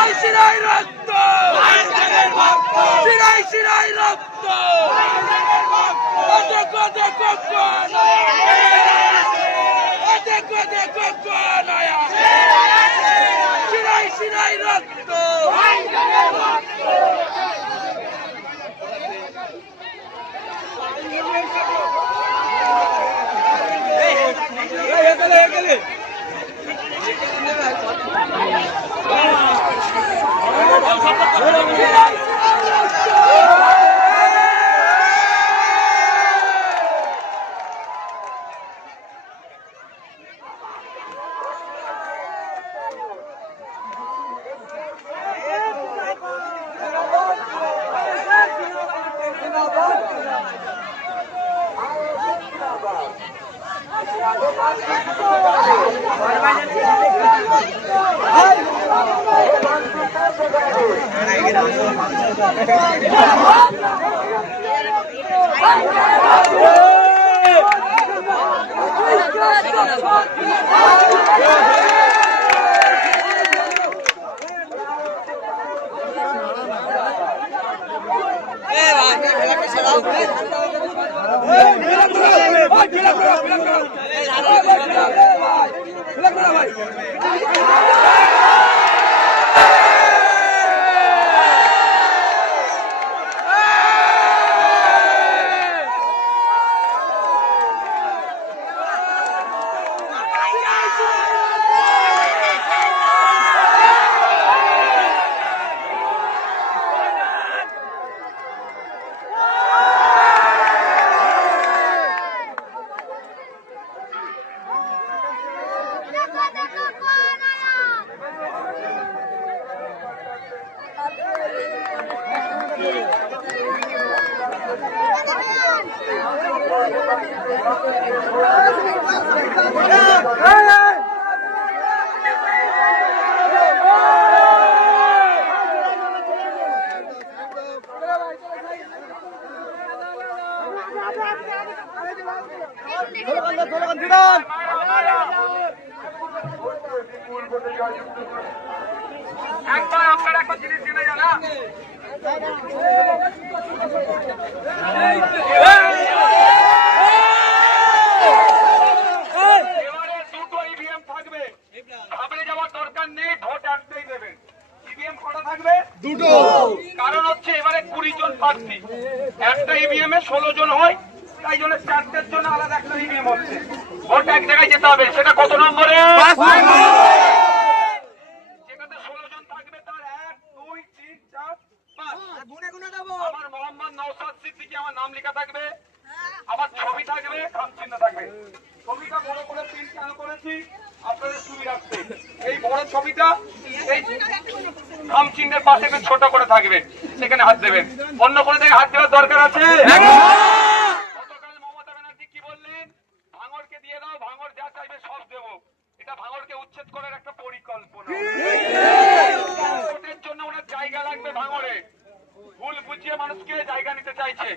শিরায় শিরায় রক্ত, শিরায় শিরায় রক্ত, দেখো দেখো দেখো দেখো শিরায় শিরায় রক্ত। একবার আপনারা একটা জিনিস জেনে যান, এবারে দুটো ইভিএম থাকবে, ঘাবড়ে যাওয়ার দরকার নেই, ভোট একটাই দেবেন। ইভিএম কটা থাকবে? দুটো। কারণ হচ্ছে এবারে 20 জন প্রার্থী, একটা ইভিএম এ 16 জন হয়, তাই জন্য 4টের জন্য আলাদা একটা ইভিএম হচ্ছে। ভোট এক জায়গায় যেতে হবে, সেটা কত নম্বরে? যেটাতে 16 জন থাকবে তার 1 2 3 4 5 আমার মোহাম্মদ নওশাদ সিদ্দিকী আমার নাম লেখা থাকবে, আমার ছবি থাকবে, খামচিহ্ন থাকবে। ছবিটা বড় করে প্রিন্ট কেন করেছি আপনাদের সুবিধার্থে। এই বড় ছবিটা এই খামচিহ্নের পাশে একটু ছোট করে থাকবে, সেখানে হাত দেবেন। অন্য কোনো জায়গায় হাত দেওয়ার দরকার আছে? গতকাল মমতা ব্যানার্জি কি বললেন? ভাঙড়কে দিয়ে দাও, ভাঙড় যা চাইবে সব দেবো। এটা ভাঙড়কে উচ্ছেদ করার একটা পরিকল্পনা। ভোটের জন্য ওনার জায়গা লাগবে ভাঙড়ে, ভুল বুঝিয়ে মানুষকে জায়গা নিতে চাইছে,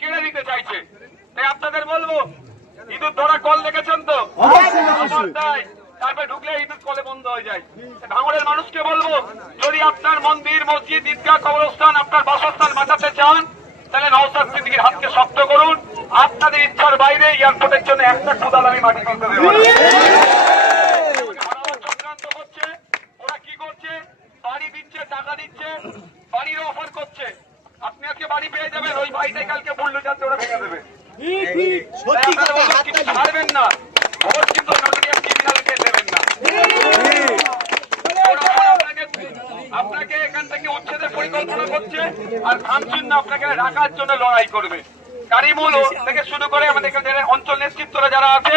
কেড়ে নিতে চাইছে। তাই আপনাদের বলবো, ইঁদুর ধরা কল দেখেছেন তো? তারপরে ঢুকলে ইঁদুর কলে বন্ধ হয়ে যায়। ভাঙড়ের মানুষকে বলবো, যদি আপনার মন্দির, মসজিদ, ঈদগাহ, কবরস্থান, আপনার বাসস্থান বাঁচাতে চান, তাহলে নওশাদ সিদ্দিকীর হাতকে শক্ত করুন। আপনাদের ইচ্ছার বাইরে এয়ারপোর্টের জন্য একটা কোদাল আমি মাটি তুলতে দেব না। চক্রান্ত করছে, ওরা কি করছে? বাড়ি দিচ্ছে, টাকা দিচ্ছে, বাড়ির অফার করছে। আপনি আজকে বাড়ি পেয়ে যাবেন, ওই বাড়িটাই কালকে বললো যাতে ওরা ভেঙে দেবে। ছাড়বেন না, ভোট কিন্তু ক্রিমিনালকে দেবেন না। আপনাকে এখান থেকে উচ্ছেদের পরিকল্পনা করছে, আর খামচিহ্ন আপনাকে রাখার জন্য লড়াই করবে। কারিমুল থেকে শুরু করে আমাদের অঞ্চল নেতৃত্বরা যারা আছে,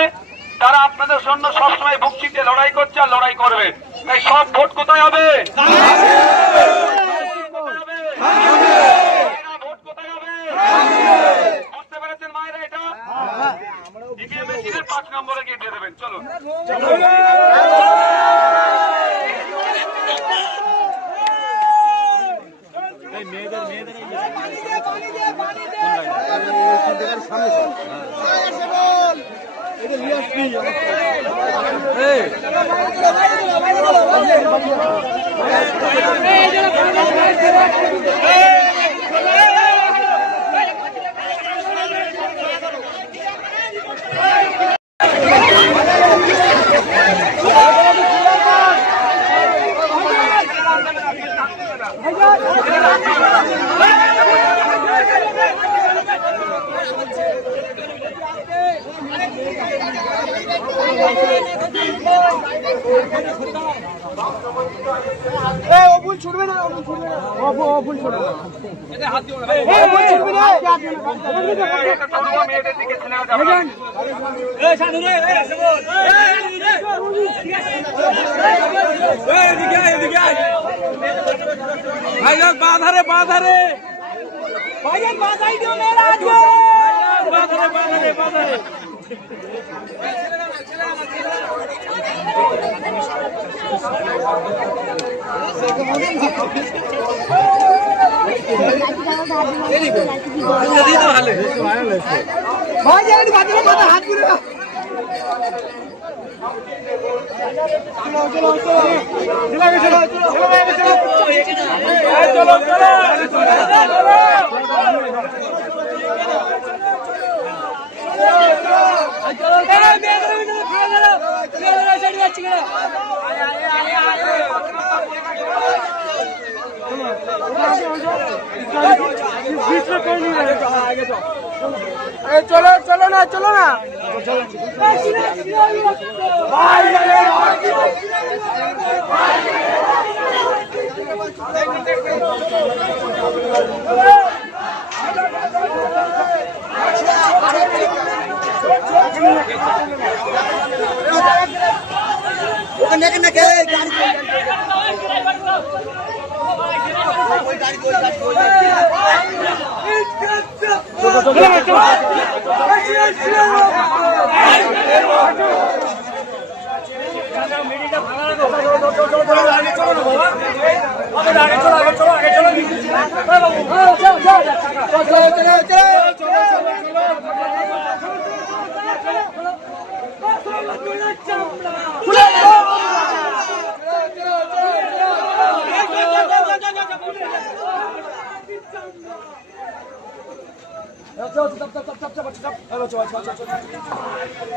তারা আপনাদের জন্য সবসময় বক্সিতে লড়াই করছে আর লড়াই করবে। তাই সব ভোট কোথায় হবে? ভোট কোথায় হবে? বুঝতে পেরেছেন মায়েরা? এটা 5 নম্বরে গিয়ে দিয়ে দেবেন। চলো মেয়েদের ছুটবে না, ছুটবে না, ছুটবে না, হাত দিও না, মেয়েদের দিকে ছেলে যাবে না। বাধারে বাধারে বাধাই দিও মেয়েরা আসবে, বাধারে বাধারে বাধারে হাত গুলো চলো চলো না, চলো না,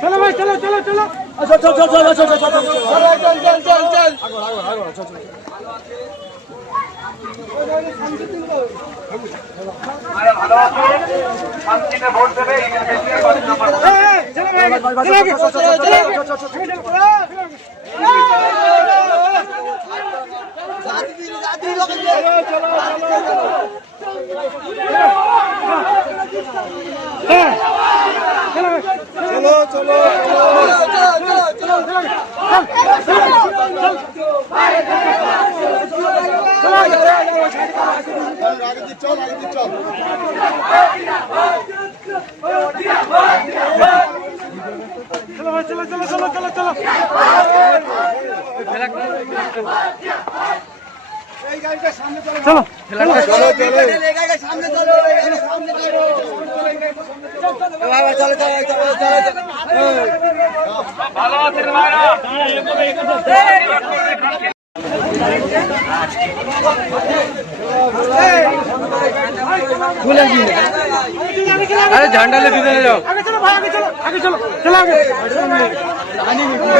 चलो भाई, चलो चलो चलो, अच्छा चल चल चल चल चल चल चल चल चल শান্তিতে ভোট দেবে। चलो चलो चलो चलो चलो चलो चलो सामने चलो चलो चलो सामने चलो चलो चलो ভালো আছেন ভাইরা? अरे झंडा ले ভিতরে যাও, আগে চলো ভাই, আগে চলো, আগে চলো, চলো আগে,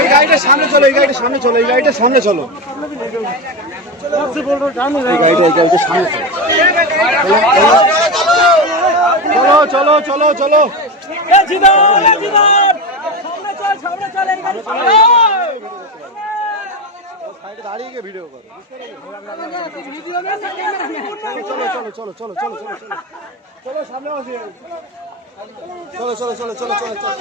এই গাড়িটা সামনে চলো, এই গাড়িটা সামনে চলো, এই গাড়িটা সামনে চলো, এই গাড়িটা সামনে চলো, চলো চলো চলো দাঁড়িয়ে গিয়ে ভিডিও করো, চলো চলো চলো চলো চলো চলো চলো সামনে আসি, চলো চলো চলো চলো চলো চলো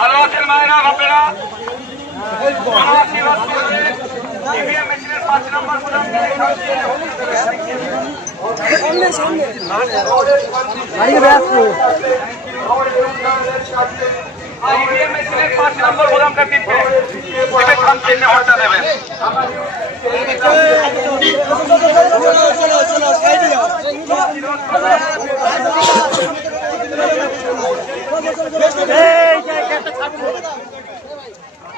ভালো আছেন মায়েরা বাপেরা? ইভিএম মেশিনের 5 নম্বর বোতাম ইভিএম মেশিনের 5 নম্বর বোতামটা টিপে শান্তিতে ভোটটা দেবেন।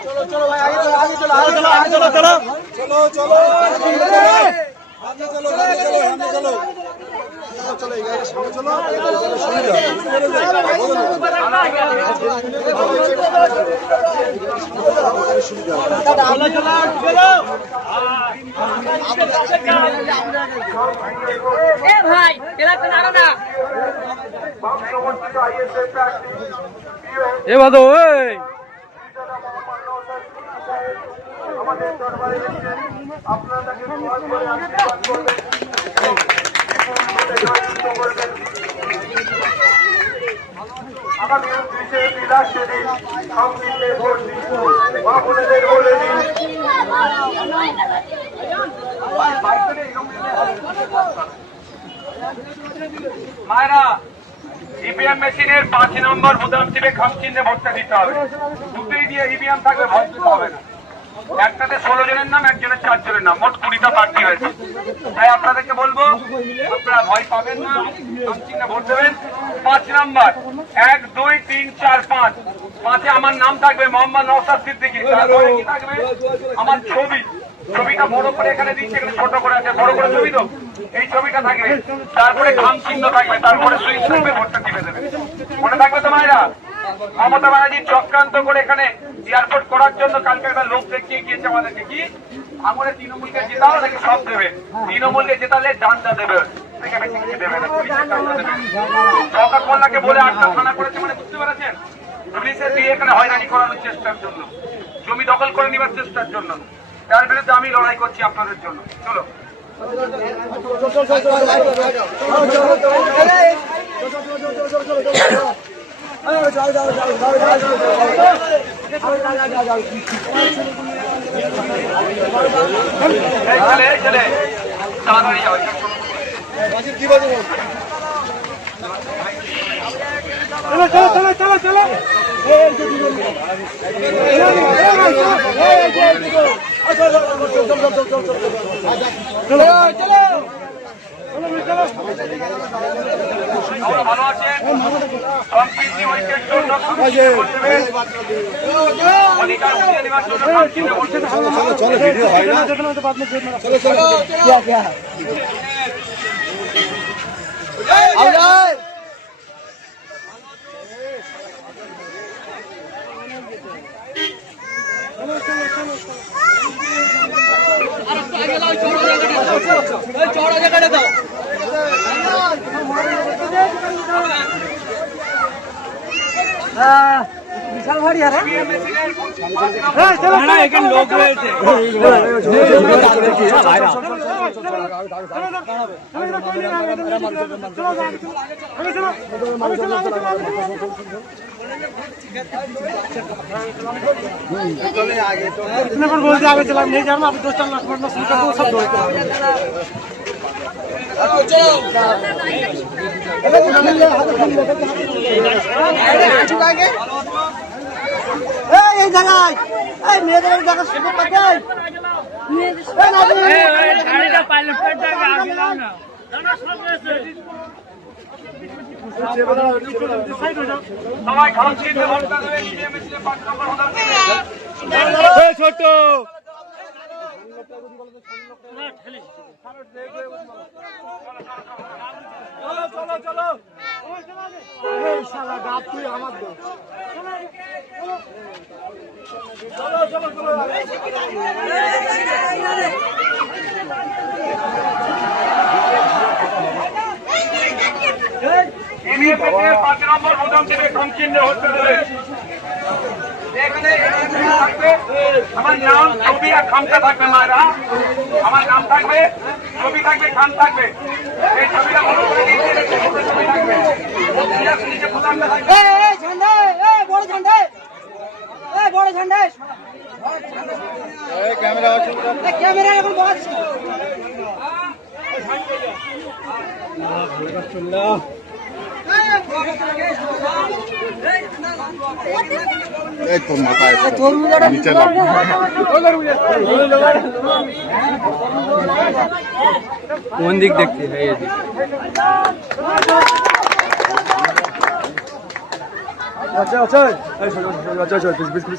চলো ভাই আগে চলো আগে চলো আগে চলো আগে চলো চলো চলো চলো আগে চলো আগে চলো সামনে চলো চলো এই গাড়ির সামনে চলো ভাই এলাকা নাড়ো না এ বাদো এই আমাদের দরবারে এসেছেন আপনারা তাকে দোয়া করে আশীর্বাদ করবেন আগামী 29শে বিলাস সেদিন সংগীতের ভর্তি বাবুদের বলে দিন মায়েরা ইভিএম মেশিনের 5 নম্বর বোতাম টিপে খাম চিহ্নে ভোটটা দিতে হবে। দুটোই দিয়ে ইভিএম থাকবে, ভোট দিতে হবে না। একটাতে 16 জনের নাম, একজনের 4 জনের নাম, মোট 20টা প্রার্থী হয়েছে। তাই আপনাদেরকে বলবো আপনারা ভয় পাবেন না, খাম চিহ্নে ভোট দেবেন। 5 নম্বর 1 2 3 4 5 5-এ আমার নাম থাকবে মোহাম্মদ নওশাদ সিদ্দিকী। তারপরে কি থাকবে? আমার ছবি। ছবিটা বড় করে এখানে দিচ্ছে, এখানে ছোট করে আছে, বড় করে ছবি তো এই ছবিটা থাকবে। তারপরে খাম চিহ্ন থাকবে, তারপরে সুইচ থাকবে, ভোটটা টিপে দেবে। মনে থাকবে তো মায়েরা? মমতা ব্যানার্জি চক্রান্ত করে এখানে এয়ারপোর্ট করার জন্য কালকে একটা লোক দেখিয়ে গিয়েছে আমাদেরকে, কি আঙুলে তৃণমূলকে জেতাও নাকি সব দেবে, তৃণমূলকে জেতালে ডান্ডা দেবে, সরকার কল্যাণকে বলে 8টা থানা করেছে। মানে বুঝতে পেরেছেন? পুলিশের দিয়ে এখানে হয়রানি করানোর চেষ্টার জন্য, জমি দখল করে নেবার চেষ্টার জন্য। তার বিরুদ্ধে আমি লড়াই করছি আপনাদের জন্য। চলো চলে তাড়াতাড়ি যাও। চলো চলো চলো চলো ভালো আছে সম্প্রীতি ঐক্যের জন্য অধিকার বুঝিয়ে দেওয়ার জন্য চলো ভিডিও হয় না চলো চলো চড়া জায়গাটা দাও বিশাল ভারী আর এখানে লোক রয়েছে। বলতে আগে চলাম नहीं जाना अभी 2 4 लाख वरना शुरू कर दो सब दो এই জায়গায় এই মেয়েদের জায়গা শুরু করে গাড়িটা পাইলটটা আগে দাও না। সবাই খাম চিহ্নে ভোটটা দেবে। ইভিএম মেশিনে 5 নম্বর বোতাম টিপে ছোট চলো চলো এই শালা গাপ তুই আমার দে চলো চলো চলো ইভিএম মেশিনে 5 নম্বর বোতাম টিপে খাম চিহ্নে ভোটটা দেবে। এখানে থাকবে আমার নাম, ছবি আর খামটা থাকবে। মায়েরা আমার নাম থাকবে, ছবি থাকবে, খাম থাকবে। এই ছবিটা বড় করে দিয়েছে, ছবি থাকবে, নিচে বোতামটা থাকবে। এই ঝান্ডা এই বড় ঝান্ডা এই বড় ঝান্ডা এই ক্যামেরা আছে এই ক্যামেরা এখন বাজ এই তোর মাথায় নিচে লাগ কোন দিক দেখতে হয় এই দিক। আচ্ছা আচ্ছা আচ্ছা আচ্ছা বিস্কুট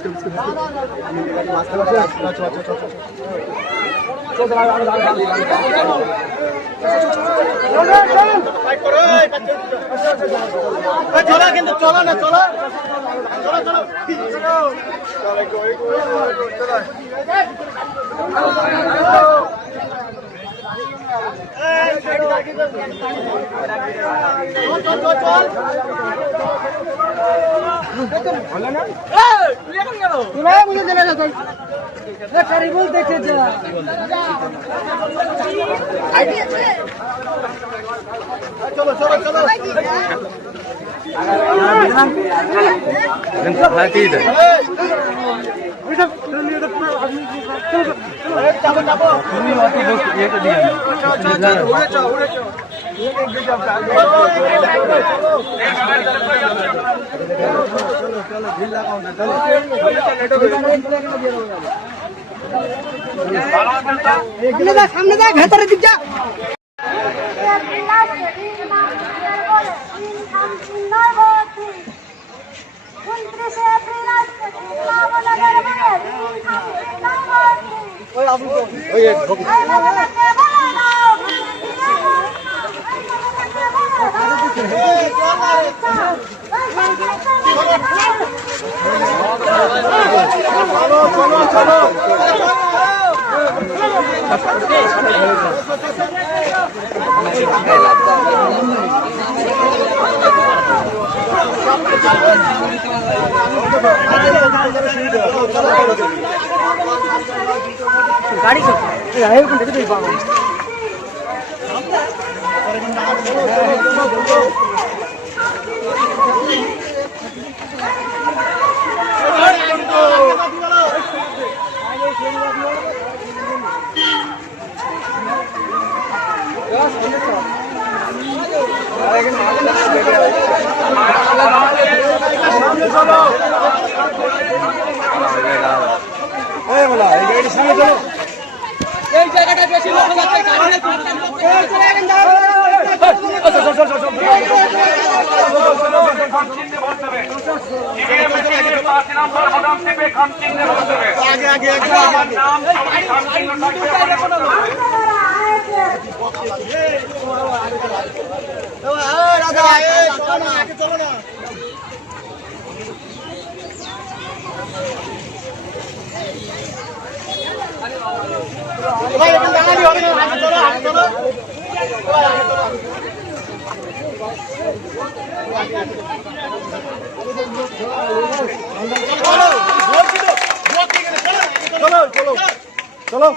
আচ্ছা আচ্ছা আচ্ছা চলো কিন্তু চলো না চলো চলো চলো मुझे चला जाता करीबुल देखे चला चलो चलो चलो सामने जा भेतरे दिख जा चलो चलो गाड़ी आगे आगे चलो ना भाई लेकिन दाना भी होगी ना चलो आगे चलो चलो चलो चलो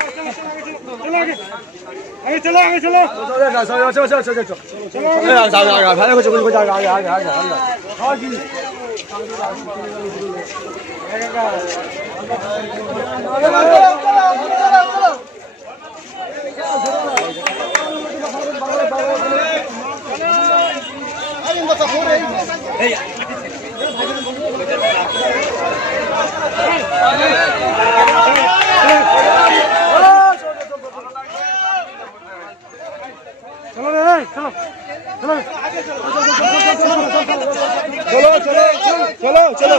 आगे चलो आगे चलो चलो चलो चलो चलो भालो कुछ कुछ आगे आगे आगे हां जी चलो चलो चलो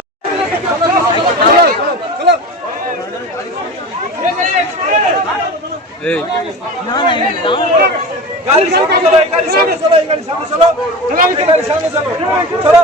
चलो गाड़ी सामने चलो गाड़ी सामने चलो गाड़ी सामने चलो चलो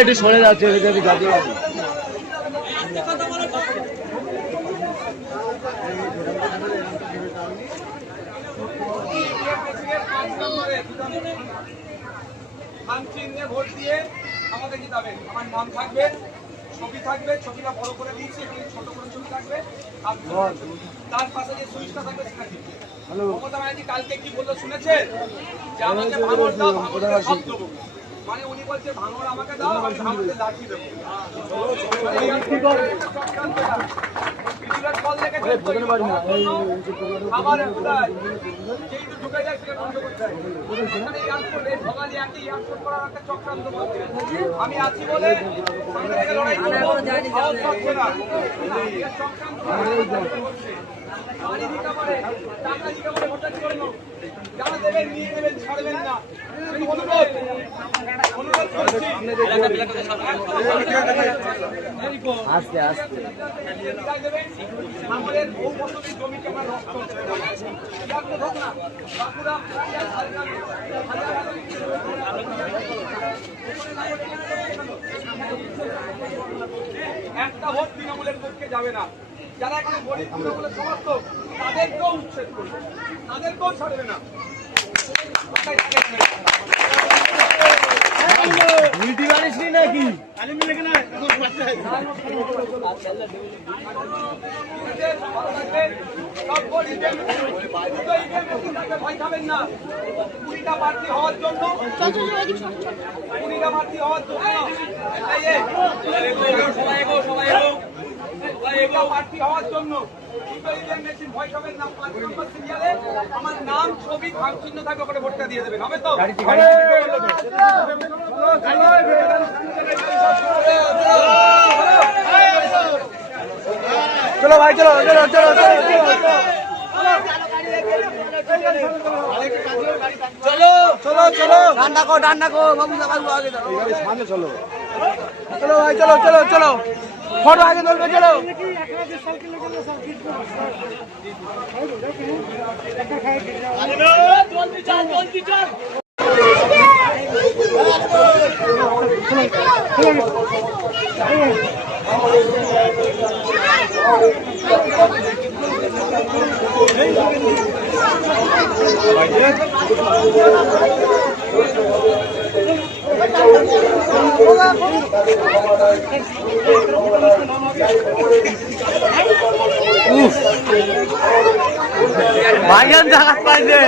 একটু সরে যাচ্ছে গাড়ি চিহ্নে ভোট দিয়ে আমাদের জিতাবেন। আমার নাম থাকবে, ছবি থাকবে, ছবিটা বড় করে দিয়েছি, এখানে ছোট করে ছবি থাকবে, আর তার পাশে যে সুইচটা থাকবে সেটা টিপবে। মমতা ব্যানার্জি কালকে কি বললো শুনেছেন? যে আমাকে ভাঙড় দাও, ভাঙড়কে সব দেবো। মানে উনি বলছে ভাঙড় আমাকে দাও, আমি ভাঙড়ে লাঠি দেবো। বিদ্যুতের কল দেখে খাবার কোথায় যেহেতু ঢুকে যায় সেটা বন্ধ করতে হয়। এখানে এয়ারপোর্ট এই ভোগালী একই এয়ারপোর্ট করার একটা চক্রান্ত করছে। আমি আছি বলে সামনে থেকে লড়াই করবো, সাহস পাচ্ছে না। এটা চক্রান্ত করছে। বাড়ি দিতে পারে, টাকা দিতে পারে, ভোটার জন্য যারা দেবেন নিয়ে নেবেন, ছাড়বেন না। অনুরোধ করছি। আস্তে আস্তে আমাদের বহু বছরের জমিকে আমরা নষ্ট করতে একটা ভোট তৃণমূলের পক্ষে যাবে না। যারা এখানে গরিব তৃণমূলের সমর্থক তাদেরকেও উচ্ছেদ করবে, তাদেরকেও ছাড়বে না। নাকি ভয় খাবেন না। 20টা প্রার্থী হওয়ার জন্য 20টা প্রার্থী হওয়ার জন্য প্রার্থী হওয়ার জন্য মেশিন ভয় খাবেন না। 5 নম্বর সিরিয়ালে আমার নাম ছবি ভাগ চিহ্ন থাকবে, ওখানে ভোটটা দিয়ে দেবেন। হবে তো? চলো ভাই, চলো চলো চলো চলো চলো ডান্ডা কো বাবু আগে সামনে চলো। চলো ভাই, চলো চলো চলো, ফটো আগে তুলবে, চলো। ভাইজান জায়গা পাইছে।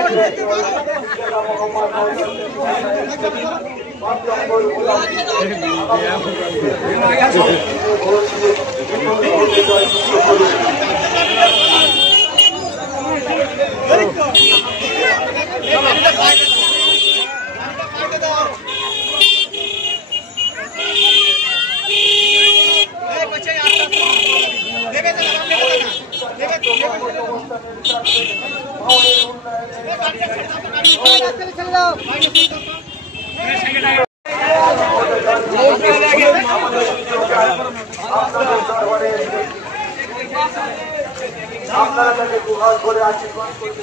আপনারা তাকে গুহার করে আশীর্বাদ করতে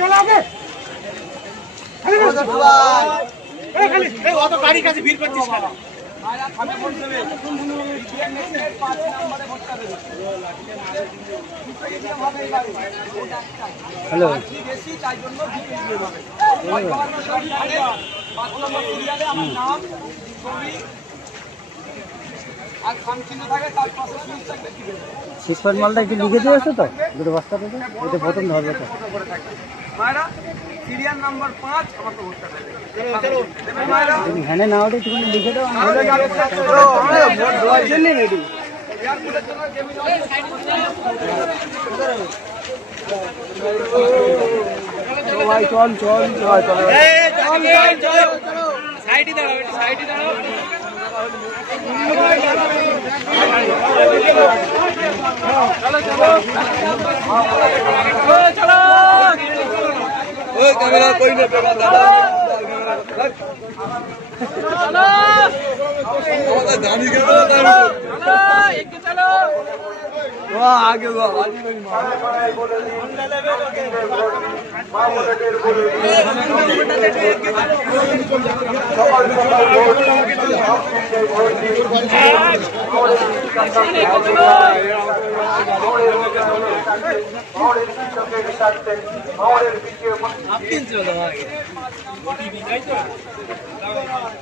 চলো আগে অত গাড়ি কাছে ভিড় করছিস কেন? হ্যালো, শিক্ষক মালটা একটু লিখে দিয়ে আসো তো, দুটো বস্তা থেকে, এটা প্রথম ধরবে তো। মায়েরা সিরিয়াল নাম্বার 5 আমার তো ভোটটা দেবে। দেবেন মায়েরা? হ্যাঁ না, ওটা একটু লিখে দাও। রেডি এয়ারপোর্টের জন্য জমি ভাই, চল চল চল চল। সাইডে দাঁড়াও, একটু সাইডে দাঁড়াও। চলো ওই ক্যামেরা কই না পেবা দাদা, চলো আমাদের দামি ক্যামেরা দাও। চলো একটু চলো। ও আগে গো আজি ভাই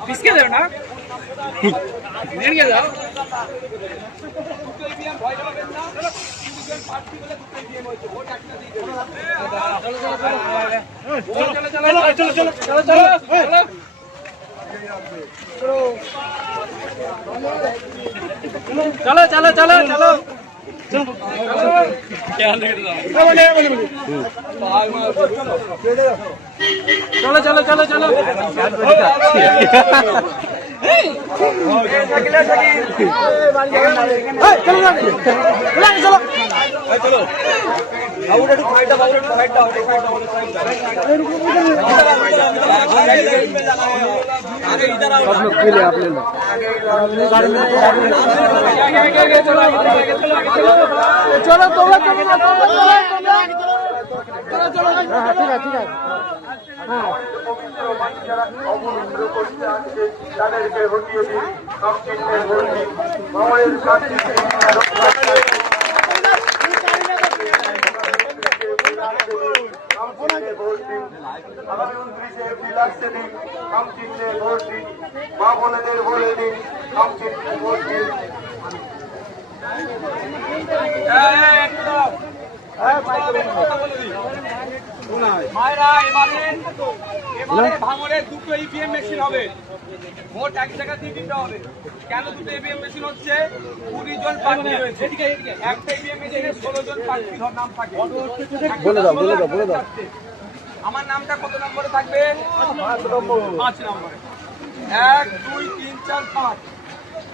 পিসকে দেবে না, নিয়ে যাও। দুজন প্রার্থী বলে দুটো ইভিএম হয়েছে, ভোট একটা দিয়ে দেবে। চলো চলো চলো চলো চলো চলো চলো চলো তোমরা চলো না চলো চলো ঠিক আছে ঠিক আছে যারা অবলম্বন করতে আসছে তাদেরকে হটিয়ে দিন, সব চিহ্নে ভোট দিন, ভ্রমণের কাছে আগামী 29 এপ্রিল আসছে দিন, সব চিহ্নে ভোট দিন, মা বোনেদের বলে দিন, সব চিহ্নে ভোট দিন। মায়েরা এবারে ভাঙড়ে দুটো ইভিএম মেশিন হবে, ভোট এক জায়গা দিয়ে দিতে হবে। কেন দুটো ইভিএম মেশিন হচ্ছে? 20 জন প্রার্থী রয়েছে, একটা ইভিএম মেশিনে 16 জন প্রার্থীর নাম থাকে। বলে দাও বলে দাও বলে দাও। আমার নামটা কত নম্বরে থাকবে? 5 নম্বরে। 1 2 3 4 5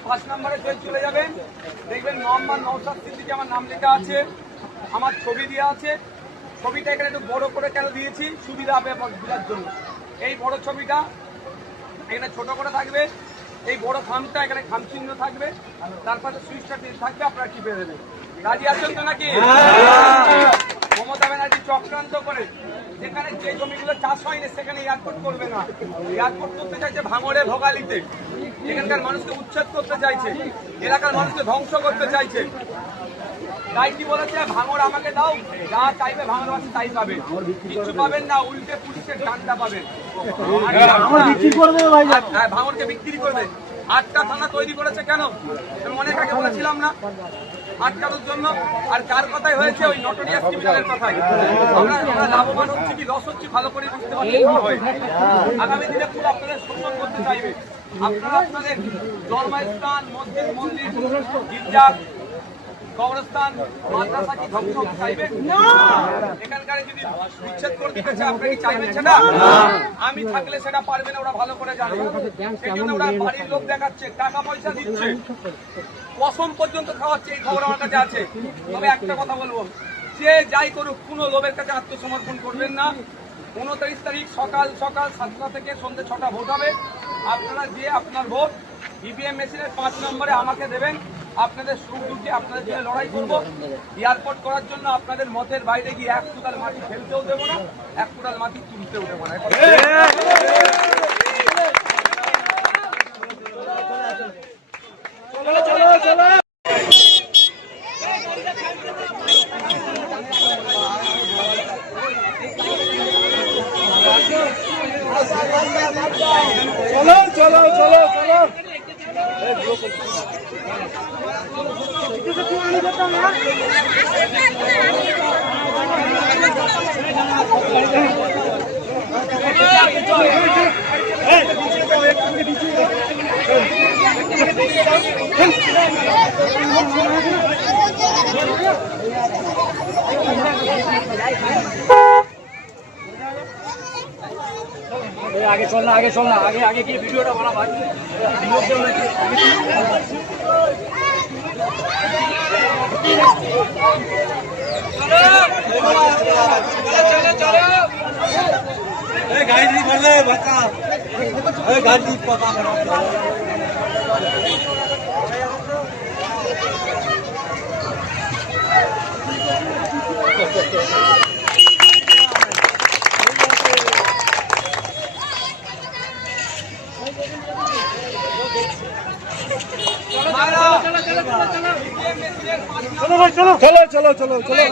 5 নম্বরে চলে যাবেন, দেখবেন মোহাম্মদ নওশাদ সিদ্দিকী আমার নাম লেখা আছে, আমার ছবি দেওয়া আছে। ছবিটা এখানে একটু বড় করে কেন দিয়েছি? সুবিধা হবে বোঝার জন্য। এই বড় ছবিটা এখানে ছোট করে থাকবে, এই বড় খামটা এখানে খাম চিহ্ন থাকবে, তার পাশে সুইচটা থাকবে, আপনারা টিপে দেবেন। রাজি আছেন তো নাকি? মমতা ব্যানার্জি চক্রান্ত করে যেখানে যে জমিগুলো চাষ হয়নি সেখানে এয়ারপোর্ট করবে না, এয়ারপোর্ট করতে চাইছে ভাঙড়ে ভোগালিতে। এখানকার মানুষকে উচ্ছেদ করতে চাইছে, এলাকার মানুষকে ধ্বংস করতে চাইছে। তাই কি বলেছে? ভাঙড় আমাকে দাও, যা চাইবে ভাঙড়বাসী তাই পাবে, কিছু পাবেন না, উল্টে পুলিশের ডান্ডা পাবেন। ভাঙড়কে বিক্রি করবে। 8টা থানা তৈরি করেছে কেন? আমি অনেক আগে বলেছিলাম না, আটকানোর জন্য। আর কার কথাই হয়েছে? ওই নটোরিয়াস ক্রিমিনালের কথাই। আমরা লাভবান হচ্ছি কি লস হচ্ছি ভালো করে বুঝতে পারছি। আগামী দিনে পুরো আপনাদের শোষণ করতে চাইবে। আপনারা আপনাদের ধর্মস্থান, মসজিদ, মন্দির, গির্জা, কবরস্থান, মাদ্রাসা কি ধ্বংস করতে চাইবেন? এখানকার যদি উচ্ছেদ করে দিতে চায়, আপনি কি চাইবেন সেটা? আমি থাকলে সেটা পারবে না, ওরা ভালো করে জানে। সেই জন্য ওরা বাড়ির লোক দেখাচ্ছে, টাকা পয়সা দিচ্ছে, কসম পর্যন্ত খাওয়াচ্ছে। এই খবর আমার কাছে আছে। তবে একটা কথা বলবো, যে যাই করুক কোনো লোভের কাছে আত্মসমর্পণ করবেন না। 29 তারিখ সকাল 7টা থেকে সন্ধ্যে 6টা ভোট হবে। আপনারা যে আপনার ভোট ইভিএম মেশিনের 5 নম্বরে আমাকে দেবেন। আপনাদের সুখ দুঃখে আপনাদের জন্য লড়াই করব। এয়ারপোর্ট করার জন্য আপনাদের মতের বাইরে গিয়ে 1 ফুটাল মাটি ফেলতেও দেবো না, 1 ফুটাল মাটি তুলতেও দেবো না। চলো চলো চলো চলো आगे चलना आगे चलना आगे आगे की वीडियो बना भाई गाड़ी बढ़ रहा है बच्चा गाड़ी पता चलो भाई चलो चलो चलो चलो चलो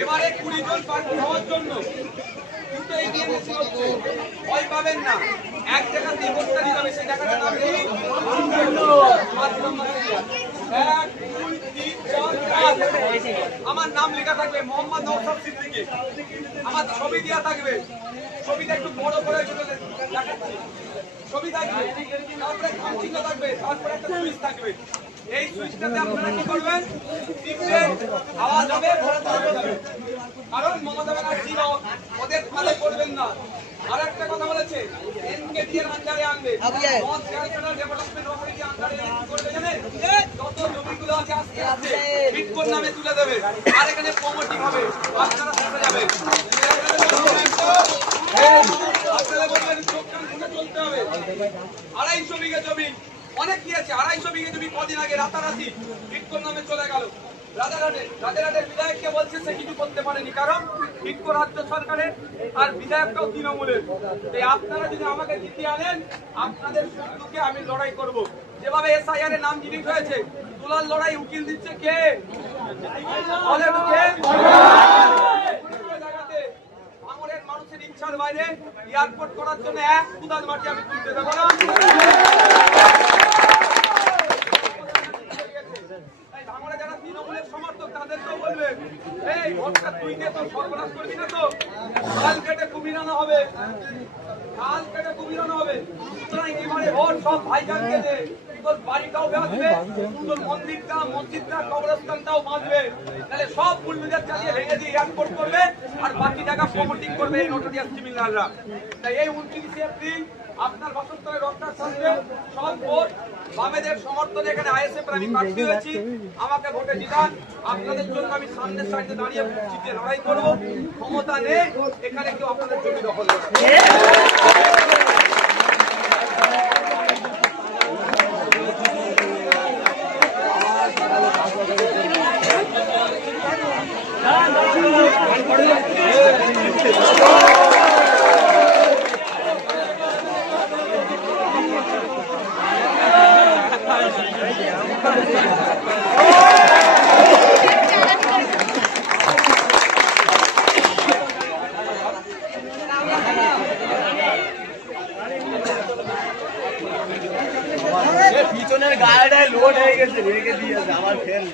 এবারে 20 জন প্রার্থী হওয়ার জন্য কিন্তু এই নিয়ে বেশি হচ্ছে ভয় পাবেন না। এক জায়গা দিয়ে ভোটটা দিতে হবে, সেই জায়গাটা নাম কি? 1, 2, 3, 4, 5 আমার নাম লেখা থাকবে মোহাম্মদ নওশাদ সিদ্দিকী। আমার ছবি দেওয়া থাকবে, ছবিটা একটু বড় করে দেখাচ্ছি। ছবি থাকবে, তারপরে খাম চিহ্ন থাকবে, তারপরে একটা সুইচ থাকবে। এই সুইচটাতে আপনারা কি করবেন? টিপে আওয়াজ হবে, ভোট হয়ে যাবে। কারণ মমতা ব্যানার্জি ওদের ফাঁদে করবেন না। আর একটা কথা বলেছে, এনকেডি এর আন্ডারে আনবে। নর্থ ক্যালকাটা ডেভেলপমেন্ট অথরিটি আন্ডারে কি করবে জানেন? যত জমিগুলো আছে আস্তে আস্তে বিটকয়েন নামে তুলে দেবে। আর এখানে প্রমোটিং হবে, আপনারা ফেসে যাবেন। আপনারা বলবেন চোখ কান খুলে চলতে হবে। 250 বিঘা জমি অনেক কি আছে, 250 বিঘা জমি কদিন আগে রাতারাতি বিটকয়েন নামে চলে গেল। রাজারহাটের বিধায়ককে বলছে সে কিছু করতে পারেনি, কারণ বিটকো রাজ্য সরকারের আর বিধায়কটাও তৃণমূলের। আপনারা যদি আমাকে জিতিয়ে আনেন, আপনাদের শত্রুকে আমি লড়াই করব। যেভাবে এসআইআর এর নাম জিনিস হয়েছে, তোলার লড়াই উকিল দিচ্ছে কে? বলেন কে? ভাঙড়ের মানুষের ইচ্ছার বাইরে এয়ারপোর্ট করার জন্য এক কুদাল মাটি আমি তুলতে দেবো না। ভাঙড়ে যারা তৃণমূলের সমর্থক তাদেরকেও বলবে, এই ভোটটা তুই দিয়ে তো সর্বনাশ করবি না তো, কাল কেটে কুমিরানো হবে, কাল কেটে কুমিরানো হবে। সুতরাং এবারে ভোট সব ভাইজানকে দে, তোর বাড়িটাও বাঁচবে, তোর মসজিদটা কবরস্থানটাও বাঁচবে। তাহলে সব বুলডোজার চালিয়ে ভেঙে দিয়ে এয়ারপোর্ট করবে, আর বাকি টাকা প্রমোটিং করবে এই নোটারিয়াস ক্রিমিনালরা। তাই এই 29 এপ্রিল আপনার বাসস্থানে রক্ষার সাথে সব ভোট বামেদের সমর্থনে এখানে আইএসএফ আমি প্রার্থী হয়েছি। আমাকে ভোটে জিতান। আপনাদের জন্য আমি সামনের সারিতে দাঁড়িয়ে জিতে লড়াই করবো। ক্ষমতা নেই এখানে কেউ আপনাদের জমি দখল করবে। পিছনের গাড়িটায় লোড হয়ে গেছে, রেখে দিয়েছে আমার ফেল।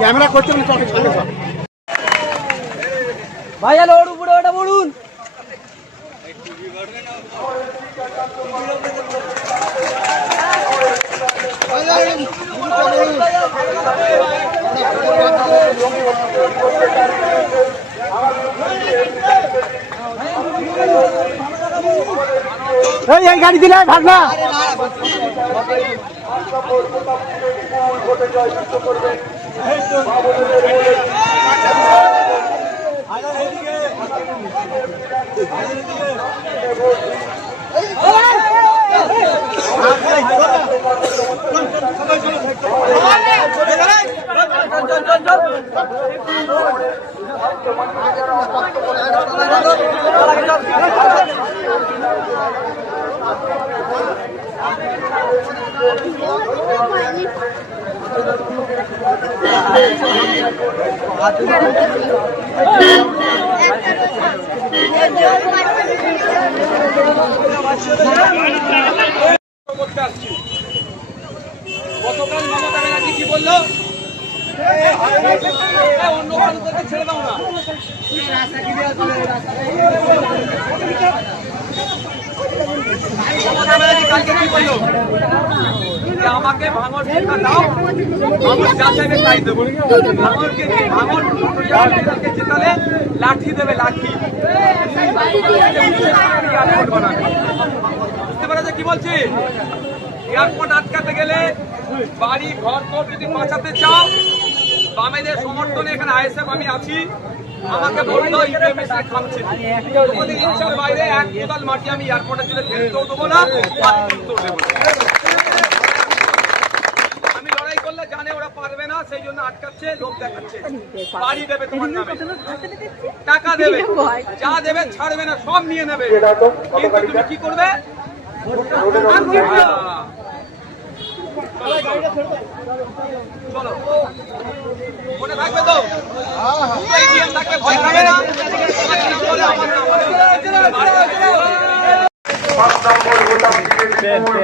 ক্যামেরা করছে ভাইয়া লোড উপরে ওটা বলুন। এই গাড়ি দিলে ভাগনা গতকাল মমতা ব্যানার্জি কি বললো? অন্য মানুষদেরকে ছেড়ে দাও না। মমতা ব্যানার্জি কালকে কি বললো? যে আমাকে ভাঙর টিকা দাও, ভাঙর যা চাইবে তাই দেবো। ভাঙরকে জেতালে লাঠি দেবে, লাঠি। বুঝতে পারছে কি বলছি? এয়ারপোর্ট আটকাতে গেলে বাড়ি ঘর তোর যদি বাঁচাতে চাও বামেদের সমর্থনে এখানে আইএসএফ আমি আছি আমাকে বলতে খামছে তোমাদের ইচ্ছার বাইরে এক কোদাল মাটি আমি এয়ারপোর্টে চলে ফেলতেও দেবো না আমি লড়াই করলে জানে ওরা পারবে না সেই জন্য আটকাচ্ছে লোক দেখাচ্ছে বাড়ি দেবে তোমার নামে টাকা দেবে যা দেবে ছাড়বে না সব নিয়ে নেবে কিন্তু তুমি কি করবে চলো মনে থাকবে তো ভয় খাবে না 5 নম্বর ভোটার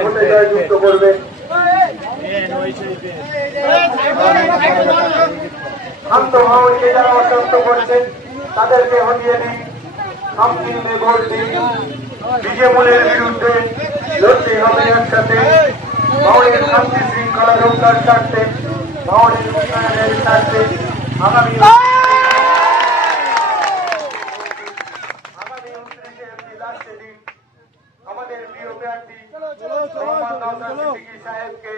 ভোটে জয়যুক্ত করবেন শান্ত ভাবনকে যারা অশান্ত করছেন তাদেরকে হটিয়ে দিন সামনে ভোট দিন বিজেমূলের বিরুদ্ধে লড়তে হবে একসাথে ভাবনের শান্তি শৃঙ্খলা রক্ষার স্বার্থে ভাবনের উন্নয়নের স্বার্থে আগামী 29শে এপ্রিল আসছে দিন আমাদের প্রিয় প্রার্থী মোহাম্মদ নওশাদ সিদ্দিকী সাহেবকে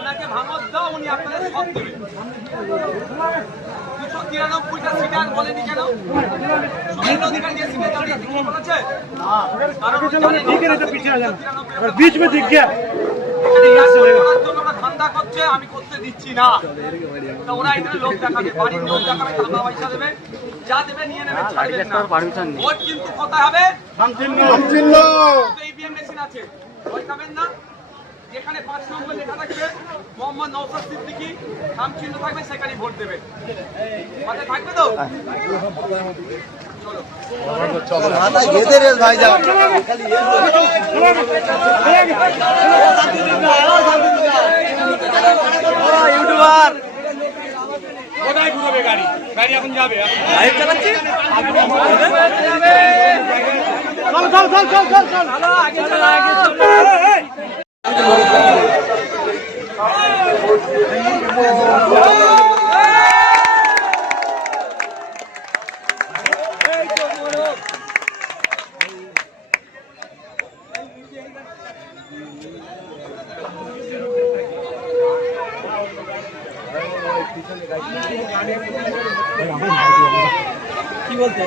ওনাকে ভাঙত দাও উনি আপনাদের সব দেবেন 293টা সিট আর বলেনি কেন শুভেন্দু অধিকারী যে সিটে দাঁড়িয়ে কি বলেছে बीच में दिख गया ওরা ধান্দা করছে আমি করতে দিচ্ছি না ওরা এখানে লোক দেখাবে বাড়ির লোক দেখাবে টাকা পয়সা দেবে যা দেবে নিয়ে নেবে ছাড়বেন না ভোট কিন্তু কোথায় হবে ইভিএম মেশিন আছে ভয় খাবেন না যেখানে 5 নম্বর লেখা থাকবে মোহাম্মদ নওশাদ সিদ্দিকী নাম চিহ্ন থাকবে সেখানে ভোট দেবে মাথায় থাকবে তো ইউটিউবার কোথায় ঘুরবে গাড়ি গাড়ি এখন যাবে লাইভ চালাচ্ছি চল আগে চলো কি বলতে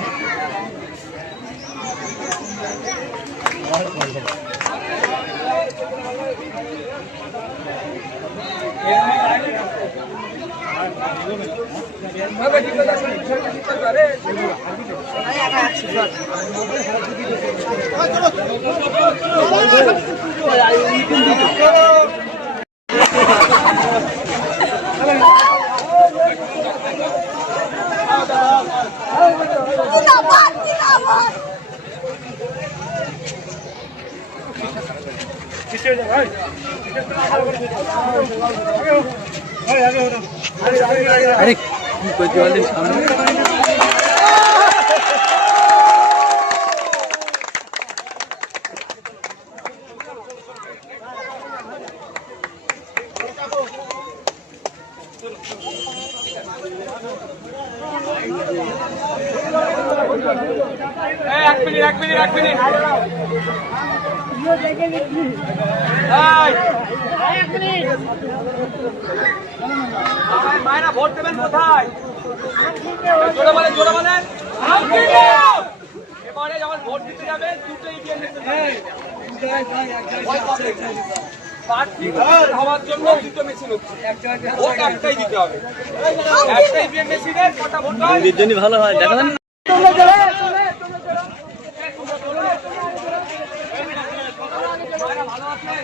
अरे कोई दिवाली सामने এক মিনিট মায়েরা ভোট দেবেন কোথায় জোরে বলেন এবারে যখন ভোট দিতে যাবে দুটোই দিয়ে প্রার্থী হওয়ার জন্য দুটো মেশিন হচ্ছে ভোট একটাই দিতে হবে একটা ইভিএম মেশিনের কটা ভোট হয় ভালো হয় দেখাবেন ভালো আছেন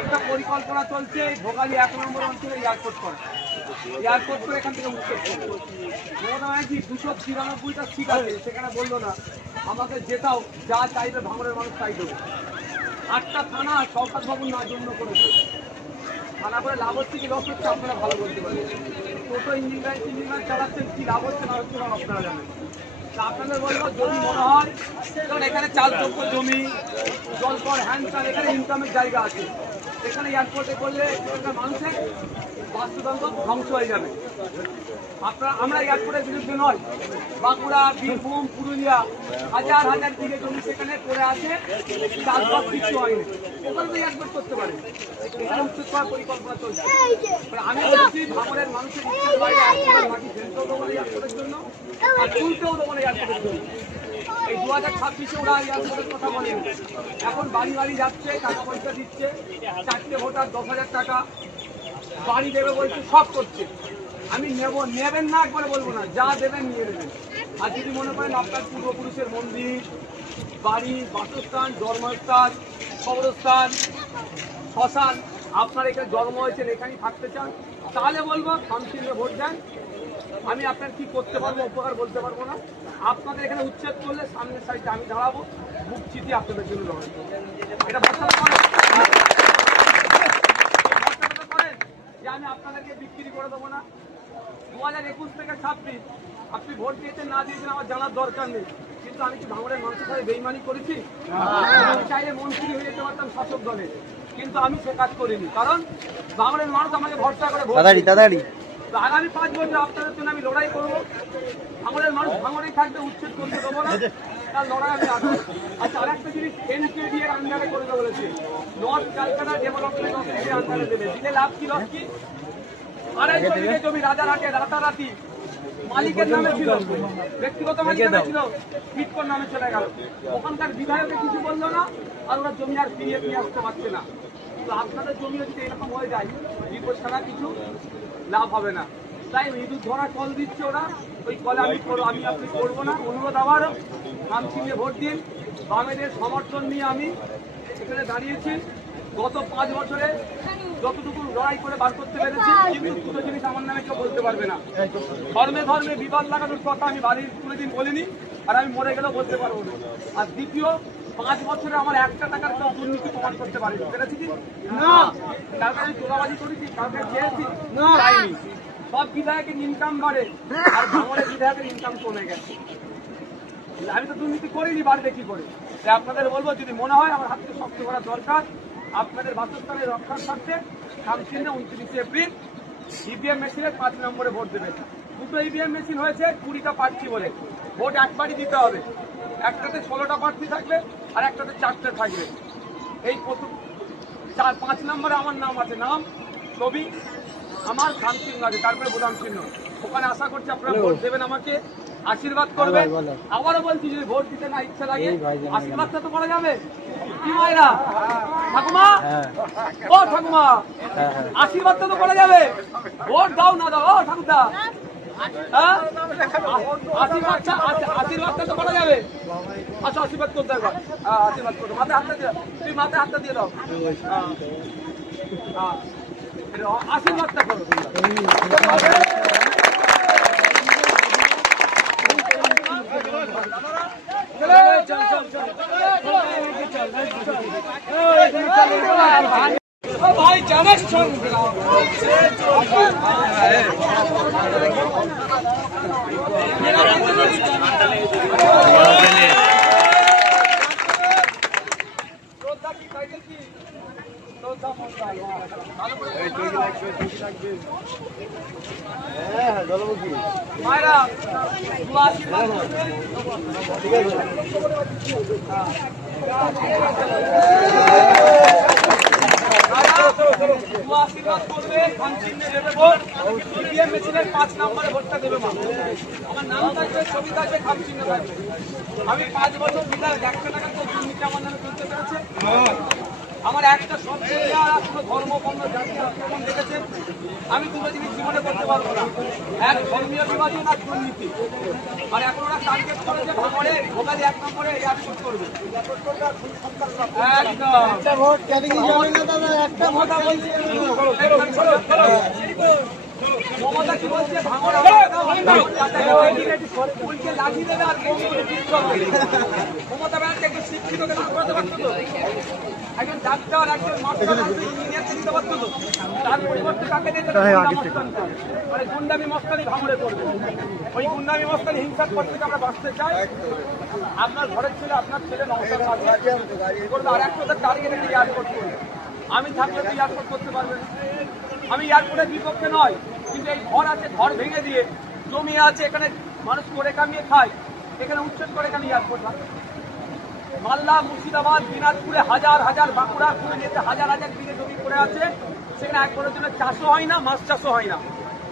একটা পরিকল্পনা চলছে ভোগালী 1 নম্বর অঞ্চলে এয়ারপোর্ট করা এয়ারপোর্ট করে এখান থেকে মুক্ত মমতা ব্যানার্জি 293টা সিট আছে সেখানে বললো না আমাকে জেতাও যা চাইবে ভাঙড়ের মানুষ তাই দেবো 8টা থানা শওকত ভবন না জন্য করেছে থানা করে লাভ হচ্ছে কি লস হচ্ছে আপনারা ভালো বলতে পারেন টোটো ইঞ্জিন চালাচ্ছেন, কি লাভ হচ্ছে না হচ্ছে না আপনারা জানেন। আপনাদের বলবো যদি মনে হয় কারণ এখানে চালযোগ্য জমি, জলকর, হ্যান্ডসার, এখানে ইনকামের জায়গা আছে, এখানে এয়ারপোর্টে করলে এখানকার মানুষের বাস্তুতন্ত্র ধ্বংস হয়ে যাবে। আমরা এয়ারপোর্টের বিরুদ্ধে নয়। বাঁকুড়া, বীরভূম, পুরুলিয়া হাজার হাজার দিকে জমি সেখানে পড়ে আছে, চাষবাস কিছু হয়নি, ওখানে তো এয়ারপোর্ট করতে পারে, এখানে উচ্ছেদ করার পরিকল্পনা চলছে। আমি বলছি ভাঙড়ের মানুষের ইচ্ছের বাইরে এয়ারপোর্টের মাটি ফেলতেও দেবো না এয়ারপোর্টের জন্য, আর তুলতেও দেবো না এয়ারপোর্টের জন্য। এই 2026-এ ওরা এয়ারপোর্টের কথা বলেন, এখন বাড়ি বাড়ি যাচ্ছে, টাকা পয়সা দিচ্ছে, 4টে ভোটার 10,000 টাকা বাড়ি দেবে বলছে, সব করছে। আমি নেবেন না একবারে বলবো না, যা দেবেন নিয়ে নেবেন। আর যদি মনে করেন আপনার পূর্বপুরুষের মন্দির, বাড়ি, বাসস্থান, জন্মস্থান, কবরস্থান, শ্মশান, আপনার এখানে জন্ম হয়েছেন, এখানেই থাকতে চান, তাহলে বলবো খামচিহ্নে ভোট দেন। আমি আপনার কি করতে পারবো উপকার বলতে পারবো না। আপনাদের এখানে উচ্ছেদ করলে সামনের সাইডে আমি দাঁড়াবো, বুক চিঠি আপনাদের জন্য লড়াই করবো। এটা ভরসা করেন যে আমি আপনাদেরকে বিক্রি করে দেবো না। 2021 থেকে 26 আপনি ভোট দিয়েছেন না দিয়েছেন আমার জানার দরকার নেই, কিন্তু আমি কি ভাঙড়ের মানুষের সাথে বেইমানি করেছি? আমি চাইলে মন্ত্রী হয়ে যেতে পারতাম শাসক দলে, কিন্তু আমি সে কাজ করিনি, কারণ ভাঙড়ের মানুষ আমাকে ভরসা করে ভোট দিয়েছে। তো আগামী 5 বছর আপনাদের জন্য আমি লড়াই করবো। ভাঙড়ের মানুষ ভাঙড়েই থাকবে, উচ্ছেদ করতে দেবো না, তার লড়াই আমি আসবো। আচ্ছা, আরেকটা জিনিস NKD এর আন্ডারে করতে বলেছে, নর্থ ক্যালকাটা ডেভেলপমেন্ট অথরিটির আন্ডারে দেবে, দিলে লাভ কি লস কি? 250 বিঘে জমি রাজারহাটে রাতারাতি মালিকের নামে ছিল, ব্যক্তিগত মালিকের নামে ছিল, বিটকোর নামে চলে গেল। ওখানকার বিধায়কে কিছু বললো না, আর ওরা জমি আর ফিরিয়ে নিয়ে আসতে পারছে না। তো আপনাদের জমি যদি এরকম হয়ে যায়, বিপদ ছাড়া কিছু লাভ হবে না। তাই ইঁদুর ধরা কল দিচ্ছে ওরা, ওই কলে আমি আপনি করবো না। অনুরোধ আবার খামচিহ্নে ভোট দিন। বামেদের সমর্থন নিয়ে আমি এখানে দাঁড়িয়েছি। গত 5 বছরে যতটুকু লড়াই করে বার করতে পেরেছি, কিন্তু দুটো জিনিস আমার নামে কেউ বলতে পারবে না। ধর্মে ধর্মে বিবাদ লাগানোর কথা আমি বাড়ির কোনোদিন বলিনি, আর আমি মরে গেলেও বলতে পারবো না। আর দ্বিতীয়, 5 বছরে আমার 1 টাকার কেউ দুর্নীতি প্রমাণ করতে পারিনি, পেরেছি কি না? কারণ আমি তোলাবাজি করেছি, কাউকে চেয়েছি না, চাইনি। সব বিধায়কের ইনকাম বাড়ে, আর ভাঙড়ের বিধায়কের ইনকাম কমে গেছে। আমি তো দুর্নীতি করিনি, বাড়বে কি করে? তাই আপনাদের বলবো, যদি মনে হয় আমার হাতকে শক্ত করা দরকার, আপনাদের বাসস্থানের রক্ষার স্বার্থে খামচিহ্নে 29 এপ্রিল ইভিএম মেশিনের 5 নম্বরে ভোট দেবেন। দুটো ইভিএম মেশিন হয়েছে 20টা প্রার্থী বলে, ভোট একবারই দিতে হবে। একটাতে 16টা প্রার্থী থাকবে, আর একটাতে 4টে থাকবে। এই প্রথম 5 নম্বরে আমার নাম আছে, নাম, ছবি, আমার খামচিহ্ন আছে, তারপরে বোতাম চিহ্ন। ওখানে আশা করছি আপনারা ভোট দেবেন, আমাকে আশীর্বাদ করবেন। আবারও বলছি, যদি ভোট দিতে না ইচ্ছা লাগে, আশীর্বাদটা তো করা যাবে। কি মায়েরা, ঠাকুমা, ও ঠাকুমা, আশীর্বাদটা তো করা যাবে। ভোট দাও না দাও, ও ঠাকুরদা, হ্যাঁ, আশীর্বাদটা তো করা যাবে। আচ্ছা, আশীর্বাদ করতে একবার, আশীর্বাদ করো, মাথায় হাতটা দিয়ে, তুই মাথায় হাতটা দিয়ে দাও, আশীর্বাদটা করো। ভাই জানাস মায়েরা আশীর্বাদ করবে, খামচিহ্নে দেবে ভোট, ইভিএম মেশিনের 5 নম্বরে ভোটটা দেবে। আমার নাম থাকবে, ছবি থাকবে, খামচিহ্ন থাকবে। আমি 5 বছর বিধায়ক, 1 টাকা তো দুর্নীতি আমার নামে তুলতে পেরেছে। আমার একটা সন্তান আর কোনো ধর্ম, বর্ণ, জাতি আক্রমণ দেখেছেন, আমি দুটো জিনিস জীবনে করতে পারবো না, এক ধর্মীয় বিভাজন আর দুর্নীতি। আর এখন ওরা টার্গেট করেছে ভাঙড়ে ভোগালি 1 নম্বরে এয়ারপোর্ট করবে। মমতা কি বলছে, ভাঙড়ে লাঠি দেবে আর মমতা ব্যানার্জি একটু শিক্ষিতকে না করাতে পারতো তো। একজন ডাক্তার, একজন মাস্টার, একজন ইঞ্জিনিয়ার চিনতে পারতো তো? তার পরিবর্তে কাকে দিয়ে মানে গুন্ডামি মস্তানি ভাঙড়ে করবে। ওই গুন্ডামি মস্তানি হিংসার পর থেকে আমরা বাঁচতে চাই। আপনার ঘরের ছেলে, আপনার ছেলে নওশাদ করবে, আর একটা টার্গেট একটা এয়ারপোর্ট করবে। আমি থাকলে তো এয়ারপোর্ট করতে পারবেন। আমি এয়ারপোর্টের বিপক্ষে নয়, কিন্তু এই ঘর আছে, ঘর ভেঙে দিয়ে জমি আছে, এখানে মানুষ করে কামিয়ে খায়, এখানে উচ্ছেদ করে কেন এয়ারপোর্ট? মালদা, মুর্শিদাবাদ, দিনাজপুরে হাজার হাজার, বাঁকুড়া, পুরুলিয়াতে হাজার হাজার বিঘে জমি পড়ে আছে, সেখানে এক বছরের জন্য চাষও হয় না, মাছ চাষও হয় না।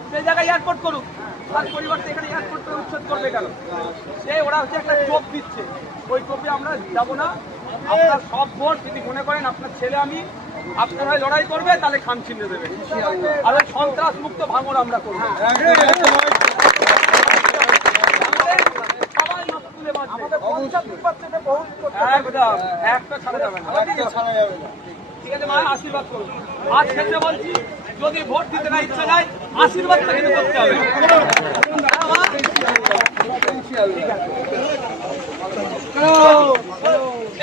সেই জায়গায় এয়ারপোর্ট করুক, তার পরিবর্তে এখানে এয়ারপোর্ট করে উচ্ছেদ করবে কেন? সে ওরা হচ্ছে একটা টোপ দিচ্ছে, ওই টোপে আমরা যাবো না। আপনার সব ভোট যদি মনে করেন আপনার ছেলে আমি আপনার হয়ে লড়াই করবে, তাহলে খাম চিহ্নে দেবে। আর ওই সন্ত্রাস মুক্ত ভাঙড় আমরা করবো। একদম একটা ছাড়া যাবে না। ঠিক আছে মা, আশীর্বাদ করুন। আজ ক্ষেত্রে বলছি, যদি ভোট দিতে না ইচ্ছা যায়, আশীর্বাদটা কিন্তু করতে হবে।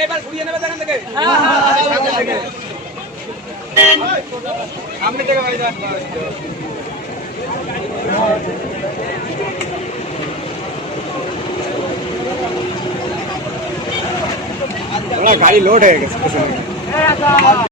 এবার ঘুরিয়ে নেবে এখান থেকে, সামনে থেকে ভাই যান। গাড়ি লোড হয়ে গেছে।